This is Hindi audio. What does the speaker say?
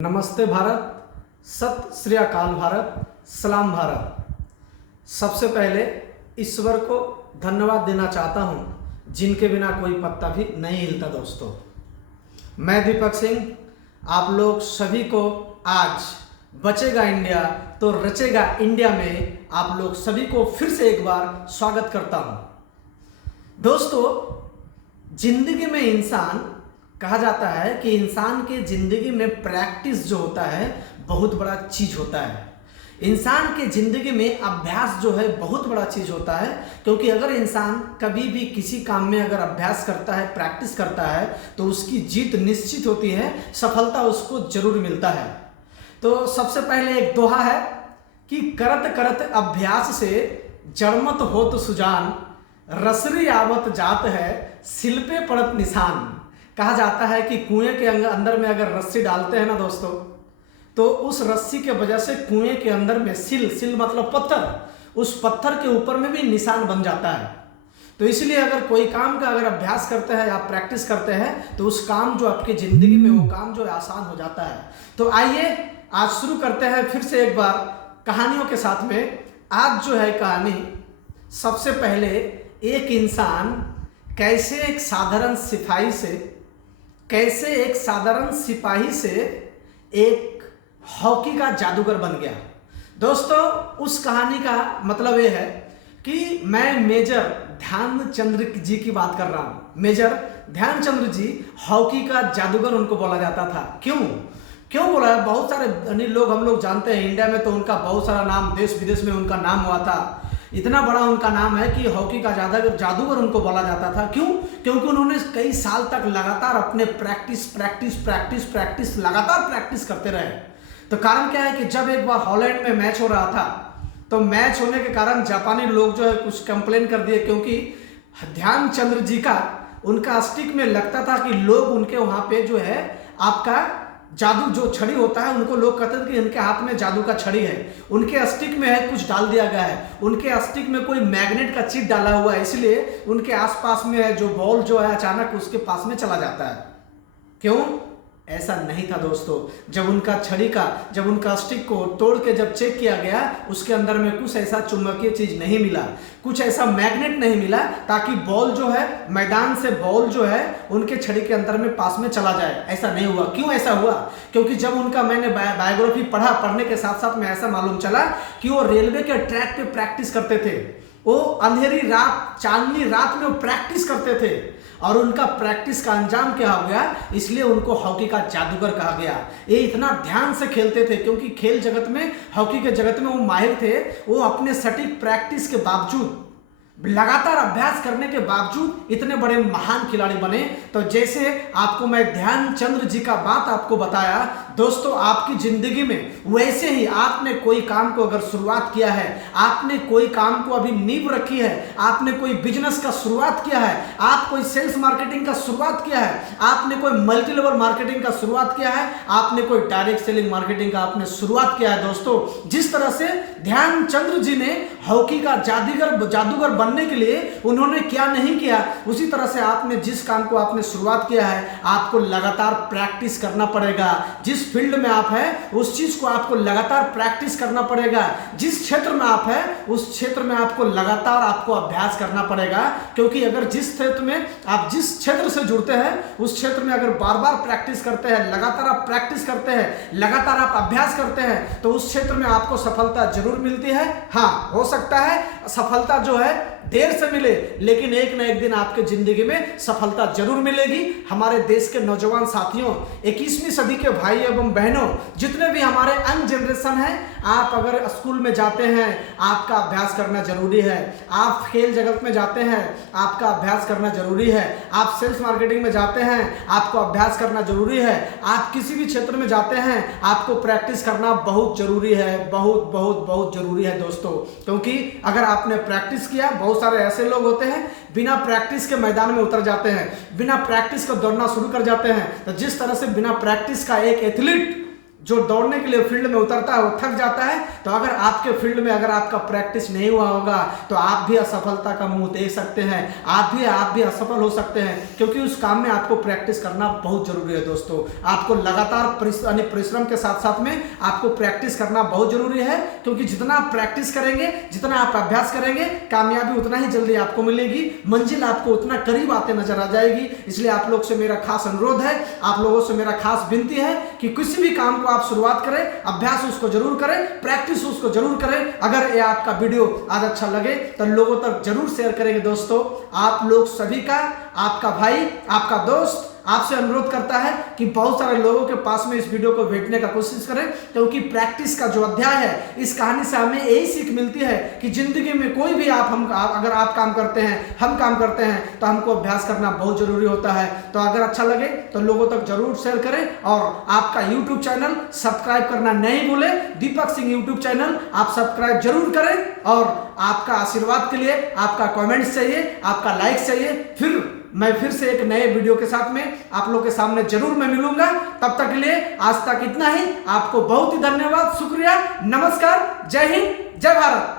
नमस्ते भारत, सत श्री अकाल भारत, सलाम भारत। सबसे पहले ईश्वर को धन्यवाद देना चाहता हूं, जिनके बिना कोई पत्ता भी नहीं हिलता। दोस्तों, मैं दीपक सिंह आप लोग सभी को आज बचेगा इंडिया तो रचेगा इंडिया में आप लोग सभी को फिर से एक बार स्वागत करता हूं। दोस्तों, जिंदगी में इंसान कहा जाता है कि इंसान के जिंदगी में प्रैक्टिस जो होता है बहुत बड़ा चीज होता है। इंसान के जिंदगी में अभ्यास जो है बहुत बड़ा चीज होता है, क्योंकि अगर इंसान कभी भी किसी काम में अगर अभ्यास करता है, प्रैक्टिस करता है, तो उसकी जीत निश्चित होती है, सफलता उसको जरूर मिलता है। तो सबसे पहले एक दोहा है कि करत करत अभ्यास से जड़मत होत सुजान, रसरी आवत जात है सिल पे पड़त निशान। कहा जाता है कि कुएं के अंदर में अगर रस्सी डालते हैं ना दोस्तों, तो उस रस्सी के वजह से कुएं के अंदर में सिल मतलब पत्थर, उस पत्थर के ऊपर में भी निशान बन जाता है। तो इसलिए अगर कोई काम का अगर अभ्यास करते हैं या प्रैक्टिस करते हैं तो उस काम जो आपकी जिंदगी में वो काम जो है आसान हो जाता है। तो आइए आज शुरू करते हैं फिर से एक बार कहानियों के साथ में। आज जो है कहानी, सबसे पहले एक इंसान कैसे एक साधारण सिपाही से एक हॉकी का जादूगर बन गया। दोस्तों, उस कहानी का मतलब ये है कि मैं मेजर ध्यानचंद्र जी की बात कर रहा हूं। मेजर ध्यानचंद्र जी हॉकी का जादूगर उनको बोला जाता था। क्यों बोला है? बहुत सारे लोग हम लोग जानते हैं, इंडिया में तो उनका बहुत सारा नाम, देश विदेश में उनका नाम हुआ था। इतना बड़ा उनका नाम है कि हॉकी का जादूगर उनको बोला जाता था। क्यों? क्योंकि उन्होंने कई साल तक लगातार अपने प्रैक्टिस लगातार प्रैक्टिस करते रहे। तो कारण क्या है कि जब एक बार हॉलैंड में मैच हो रहा था, तो मैच होने के कारण जापानी लोग जो है कुछ कंप्लेन कर दिए, क्योंकि ध्यानचंद्र जी का उनका स्टिक में लगता था कि लोग उनके वहां पे जो है आपका जादू जो छड़ी होता है, उनको लोग कहते थे कि इनके हाथ में जादू का छड़ी है, उनके स्टिक में है कुछ डाल दिया गया है, उनके स्टिक में कोई मैग्नेट का चिप डाला हुआ है, इसलिए उनके आसपास में है जो बॉल जो है अचानक उसके पास में चला जाता है। क्यों? ऐसा नहीं था दोस्तों। जब उनका स्टिक को तोड़ के जब चेक किया गया, उसके अंदर में कुछ ऐसा चुंबकीय चीज नहीं मिला, कुछ ऐसा मैग्नेट नहीं मिला ताकि बॉल जो है मैदान से बॉल जो है उनके छड़ी के अंदर में पास में चला जाए। ऐसा नहीं हुआ। क्यों ऐसा हुआ? क्योंकि जब उनका मैंने बायोग्राफी पढ़ने के साथ साथ में ऐसा मालूम चला कि वो रेलवे के ट्रैक पे प्रैक्टिस करते थे। वो अंधेरी रात, चांदनी रात में वो प्रैक्टिस करते थे, और उनका प्रैक्टिस का अंजाम क्या हो गया, इसलिए उनको हॉकी का जादूगर कहा गया। ये इतना ध्यान से खेलते थे, क्योंकि खेल जगत में, हॉकी के जगत में वो माहिर थे। वो अपने सटीक प्रैक्टिस के बावजूद, लगातार अभ्यास करने के बावजूद इतने बड़े महान खिलाड़ी बने। तो जैसे आपको मैं ध्यानचंद्र जी का बात आपको बताया दोस्तों, आपकी जिंदगी में वैसे ही आपने कोई काम को अगर शुरुआत किया है, आपने कोई काम को अभी नींव रखी है, आपने कोई बिजनेस का शुरुआत किया है, आप कोई सेल्स मार्केटिंग का शुरुआत किया है, आपने कोई मल्टी लेवल मार्केटिंग का शुरुआत किया है, आपने कोई डायरेक्ट सेलिंग मार्केटिंग का आपने शुरुआत किया है। दोस्तों, जिस तरह से ध्यानचंद्र जी ने हॉकी का जादूगर बनने के लिए उन्होंने क्या नहीं किया, उसी तरह से आपने जिस काम को आपने शुरुआत किया है, आपको लगातार प्रैक्टिस करना पड़ेगा। जिस फील्ड में आप हैं उस चीज को आपको लगातार प्रैक्टिस करना पड़ेगा। जिस क्षेत्र में आप हैं उस क्षेत्र में आपको लगातार आपको अभ्यास करना पड़ेगा, क्योंकि अगर जिस क्षेत्र से जुड़ते हैं उस क्षेत्र में अगर बार बार प्रैक्टिस करते हैं, लगातार आप प्रैक्टिस करते हैं, लगातार आप अभ्यास करते हैं, तो उस क्षेत्र में आपको सफलता जरूर मिलती है। हाँ, हो सकता है सफलता जो है देर से मिले, लेकिन एक ना एक दिन आपके जिंदगी में सफलता जरूर मिलेगी। हमारे देश के नौजवान साथियों, 21वीं सदी के भाई एवं बहनों, जितने भी हमारे यंग जनरेशन है, आप अगर स्कूल में जाते हैं आपका अभ्यास करना जरूरी है, आप खेल जगत में जाते हैं आपका अभ्यास करना जरूरी है, आप सेल्स मार्केटिंग में जाते हैं आपको अभ्यास करना जरूरी है, आप किसी भी क्षेत्र में जाते हैं आपको प्रैक्टिस करना बहुत जरूरी है, बहुत बहुत बहुत जरूरी है दोस्तों। क्योंकि अगर आपने प्रैक्टिस किया, बहुत सारे ऐसे लोग होते हैं बिना प्रैक्टिस के मैदान में उतर जाते हैं, बिना प्रैक्टिस को दौड़ना शुरू कर जाते हैं। तो जिस तरह से बिना प्रैक्टिस का एक एथलीट जो दौड़ने के लिए फील्ड में उतरता है वो थक जाता है। तो अगर आपके फील्ड में अगर आपका प्रैक्टिस नहीं हुआ होगा तो आप भी असफलता का मुंह देख सकते हैं, आप भी असफल हो सकते हैं, क्योंकि उस काम में आपको प्रैक्टिस करना बहुत जरूरी है दोस्तों। आपको लगातार परिश्रम के साथ साथ में आपको प्रैक्टिस करना बहुत जरूरी है, क्योंकि जितना आप प्रैक्टिस करेंगे, जितना आप अभ्यास करेंगे, कामयाबी उतना ही जल्दी आपको मिलेगी, मंजिल आपको उतना करीब आते नजर आ जाएगी। इसलिए आप लोग से मेरा खास अनुरोध है, आप लोगों से मेरा खास विनती है कि किसी भी काम को आप शुरुआत करें, अभ्यास उसको जरूर करें, प्रैक्टिस उसको जरूर करें। अगर ये आपका वीडियो आज अच्छा लगे तो लोगों तक जरूर शेयर करेंगे दोस्तों। आप लोग सभी का, आपका भाई, आपका दोस्त आपसे अनुरोध करता है कि बहुत सारे लोगों के पास में इस वीडियो को भेजने का कोशिश करें, क्योंकि प्रैक्टिस का जो अध्याय है, इस कहानी से हमें यही सीख मिलती है कि जिंदगी में कोई भी अगर आप काम करते हैं, हम काम करते हैं, तो हमको अभ्यास करना बहुत जरूरी होता है। तो अगर अच्छा लगे तो लोगों तक जरूर शेयर करें, और आपका यूट्यूब चैनल सब्सक्राइब करना नहीं भूलें। दीपक सिंह यूट्यूब चैनल आप सब्सक्राइब जरूर करें, और आपका आशीर्वाद के लिए आपका कमेंट्स चाहिए, आपका लाइक चाहिए। मैं फिर से एक नए वीडियो के साथ में आप लोग के सामने जरूर मैं मिलूंगा। तब तक के लिए आज तक इतना ही। आपको बहुत ही धन्यवाद, शुक्रिया, नमस्कार, जय हिंद, जय भारत।